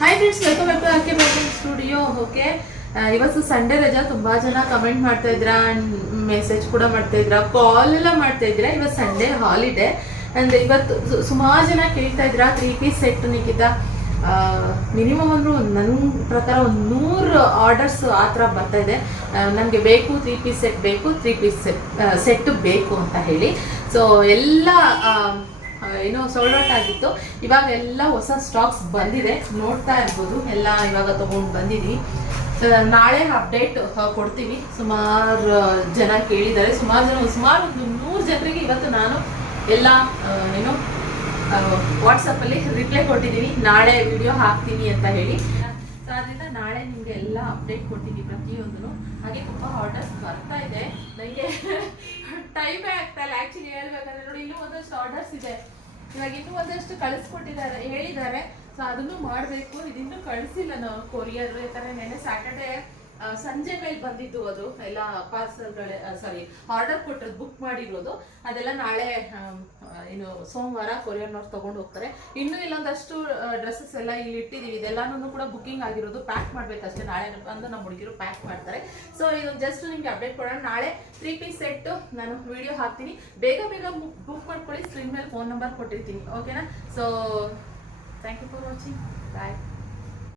Hi friends, welcome back to RK baking studio. Okay, ಇವತ್ತು Sunday ರಜಾ. ತುಂಬಾ ಜನ ಕಮೆಂಟ್ ಮಾಡ್ತಾ ಇದ್ರ, ಮೆಸೇಜ್ ಕೂಡ ಮಾಡ್ತಾ ಇದ್ರ, ಕಾಲ್ ಎಲ್ಲ ಮಾಡ್ತಾ ಇದ್ರ. ಇವತ್ತು ಸಂಡೇ ಹಾಲಿಡೇ ಅಂದ್ರೆ ಇವತ್ತು ಸುಮಾರು ಜನ ಕೇಳ್ತಾ ಇದ್ರ 3 ಪೀಸ್ ಸೆಟ್ ನಿಖಿತ. ಮಿನಿಮಮ್ ಅಂದ್ರೂ ನನ್ನ ಪ್ರಕಾರ ಒಂದು 100 ಆರ್ಡರ್ಸ್ ಆ ಥರ ಬರ್ತಾ ಇದೆ. ನನಗೆ ಬೇಕು 3 ಪೀಸ್ ಸೆಟ್ ಬೇಕು, 3 ಪೀಸ್ ಸೆಟ್ ಬೇಕು ಅಂತ ಹೇಳಿ. ಸೊ ಎಲ್ಲ ಏನೋ ಸೋಲ್ಡ್ ಔಟ್ ಆಗಿತ್ತು. ಇವಾಗ ಎಲ್ಲ ಹೊಸ ಸ್ಟಾಕ್ಸ್ ಬಂದಿದೆ, ನೋಡ್ತಾ ಇರ್ಬೋದು. ಎಲ್ಲ ಇವಾಗ ತಗೊಂಡು ಬಂದಿದ್ವಿ. ನಾಳೆ ಅಪ್ಡೇಟ್ ಕೊಡ್ತೀವಿ. ಸುಮಾರು ಜನ ಕೇಳಿದ್ದಾರೆ, ಸುಮಾರು ಒಂದು 100 ಜನರಿಗೆ ಇವತ್ತು ನಾನು ಎಲ್ಲ ಏನೋ ವಾಟ್ಸಪ್ಪಲ್ಲಿ ರಿಪ್ಲೈ ಕೊಟ್ಟಿದ್ದೀನಿ, ನಾಳೆ ವಿಡಿಯೋ ಹಾಕ್ತೀನಿ ಅಂತ ಹೇಳಿ. ಸೊ ಅದರಿಂದ ನಾಳೆ ನಿಮಗೆ ಎಲ್ಲ ಅಪ್ಡೇಟ್ ಕೊಡ್ತೀನಿ ಪ್ರತಿಯೊಂದನ್ನು. ಹಾಗೆ ತುಂಬ ಆರ್ಡರ್ಸ್ ಬರ್ತಾ ಇದೆ, ನನಗೆ ಟೈಮೇ ಆಗ್ತಾ ಇಲ್ಲ ಆ್ಯಕ್ಚುಲಿ ಹೇಳ್ಬೇಕಂದ್ರೆ. ನೋಡಿ, ಇನ್ನೂ ಒಂದಷ್ಟು ಆರ್ಡರ್ಸ್ ಇದೆ. ಇವಾಗ ಇನ್ನೂ ಒಂದಷ್ಟು ಕಳಿಸ್ಕೊಟ್ಟಿದ್ದಾರೆ, ಹೇಳಿದ್ದಾರೆ. ಸೊ ಅದನ್ನು ಮಾಡಬೇಕು. ಇದಿನ್ನೂ ಕಳಿಸಿಲ್ಲ ನಾವು ಕೊರಿಯರ್. ಯಾಕಂದರೆ ನೆನ್ನೆ ಸ್ಯಾಟರ್ಡೆ ಸಂಜೆ ಮೇಲೆ ಬಂದಿದ್ದು ಅದು ಎಲ್ಲ ಪಾರ್ಸಲ್ಗಳೇ, ಸಾರಿ ಆರ್ಡರ್ ಕೊಟ್ಟಿರೋದು, ಬುಕ್ ಮಾಡಿರೋದು. ಅದೆಲ್ಲ ನಾಳೆ ಏನು ಸೋಮವಾರ ಕೊರಿಯರ್ನವ್ರು ತೊಗೊಂಡು ಹೋಗ್ತಾರೆ. ಇನ್ನೂ ಇಲ್ಲೊಂದಷ್ಟು ಡ್ರೆಸ್ಸಸ್ ಎಲ್ಲ ಇಲ್ಲಿ ಇಟ್ಟಿದ್ದೀವಿ. ಇದೆಲ್ಲನೂ ಕೂಡ ಬುಕ್ಕಿಂಗ್ ಆಗಿರೋದು, ಪ್ಯಾಕ್ ಮಾಡಬೇಕಷ್ಟೇ. ನಾಳೆ ಬಂದು ನಮ್ಮ ಹುಡುಗಿರು ಪ್ಯಾಕ್ ಮಾಡ್ತಾರೆ. ಸೊ ಇದು ಜಸ್ಟ್ ನಿಮಗೆ ಅಪ್ಡೇಟ್ ಕೊಡೋಣ. ನಾಳೆ 3 ಪೀಸ್ ಸೆಟ್ಟು ನಾನು ವಿಡಿಯೋ ಹಾಕ್ತೀನಿ. ಬೇಗ ಬುಕ್ ಮಾಡ್ಕೊಳ್ಳಿ. ಸ್ಕ್ರೀನ್ ಮೇಲೆ ಫೋನ್ ನಂಬರ್ ಕೊಟ್ಟಿರ್ತೀನಿ, ಓಕೆನಾ? So thank you for watching. Bye.